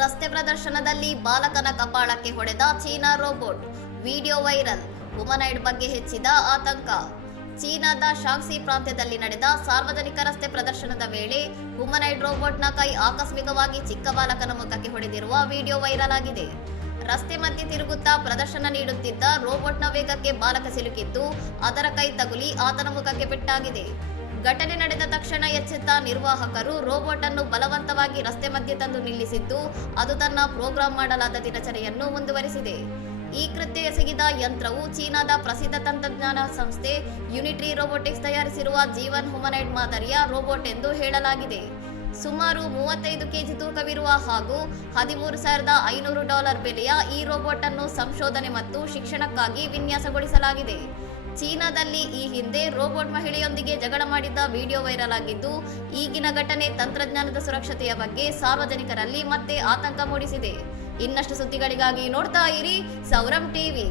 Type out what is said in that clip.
ರಸ್ತೆ ಪ್ರದರ್ಶನದಲ್ಲಿ ಬಾಲಕನ ಕಪಾಳಕ್ಕೆ ಹೊಡೆದ ಚೀನಾ ರೋಬೋಟ್, ವಿಡಿಯೋ ವೈರಲ್. ಹ್ಯುಮನಾಯ್ಡ್ ಬಗ್ಗೆ ಹೆಚ್ಚಿದ ಆತಂಕ. ಚೀನಾದ ಶಾಂಗ್ಸಿ ಪ್ರಾಂತ್ಯದಲ್ಲಿ ನಡೆದ ಸಾರ್ವಜನಿಕ ರಸ್ತೆ ಪ್ರದರ್ಶನದ ವೇಳೆ ಹ್ಯುಮನಾಯ್ಡ್ ರೋಬೋಟ್ನ ಕೈ ಆಕಸ್ಮಿಕವಾಗಿ ಚಿಕ್ಕ ಬಾಲಕನ ಮುಖಕ್ಕೆ ಹೊಡೆದಿರುವ ವಿಡಿಯೋ ವೈರಲ್ ಆಗಿದೆ. ರಸ್ತೆ ಮಧ್ಯೆ ತಿರುಗುತ್ತಾ ಪ್ರದರ್ಶನ ನೀಡುತ್ತಿದ್ದ ರೋಬೋಟ್ನ ವೇಗಕ್ಕೆ ಬಾಲಕ ಸಿಲುಕಿದ್ದು ಅದರ ಕೈ ತಗುಲಿ ಆತನ ಮುಖಕ್ಕೆ ಪೆಟ್ಟಾಗಿದೆ. ಘಟನೆ ನಡೆದ ತಕ್ಷಣ ಎಚ್ಚೆತ್ತ ನಿರ್ವಾಹಕರು ರೋಬೋಟ್ ಅನ್ನು ಬಲವಂತವಾಗಿ ರಸ್ತೆ ಮಧ್ಯೆ ತಂದು ನಿಲ್ಲಿಸಿದ್ದು ಅದು ತನ್ನ ಪ್ರೋಗ್ರಾಂ ಮಾಡಲಾದ ದಿನಚರಿಯನ್ನು ಮುಂದುವರಿಸಿದೆ. ಈ ಕೃತ್ಯ ಎಸಗಿದ ಯಂತ್ರವು ಚೀನಾದ ಪ್ರಸಿದ್ಧ ತಂತ್ರಜ್ಞಾನ ಸಂಸ್ಥೆ ಯುನಿಟ್ರಿ ರೋಬೋಟಿಕ್ಸ್ ತಯಾರಿಸಿರುವ ಜೀವನ್ ಹ್ಯುಮನಾಯ್ಡ್ ಮಾದರಿಯ ರೋಬೋಟ್ ಎಂದು ಹೇಳಲಾಗಿದೆ. ಸುಮಾರು 35 ಕೆಜಿ ತೂಕವಿರುವ ಹಾಗೂ $13,500 ಬೆಲೆಯ ಈ ರೋಬೋಟ್ ಅನ್ನು ಸಂಶೋಧನೆ ಮತ್ತು ಶಿಕ್ಷಣಕ್ಕಾಗಿ ವಿನ್ಯಾಸಗೊಳಿಸಲಾಗಿದೆ. ಚೀನಾದಲ್ಲಿ ಈ ಹಿಂದೆ ರೋಬೋಟ್ ಮಹಿಳೆಯೊಂದಿಗೆ ಜಗಳ ಮಾಡಿದ್ದ ವಿಡಿಯೋ ವೈರಲ್ ಆಗಿದ್ದು, ಈಗಿನ ಘಟನೆ ತಂತ್ರಜ್ಞಾನದ ಸುರಕ್ಷತೆಯ ಬಗ್ಗೆ ಸಾರ್ವಜನಿಕರಲ್ಲಿ ಮತ್ತೆ ಆತಂಕ ಮೂಡಿಸಿದೆ. ಇನ್ನಷ್ಟು ಸುದ್ದಿಗಳಿಗಾಗಿ ನೋಡ್ತಾ ಇರಿ ಸೌರಂ ಟಿವಿ.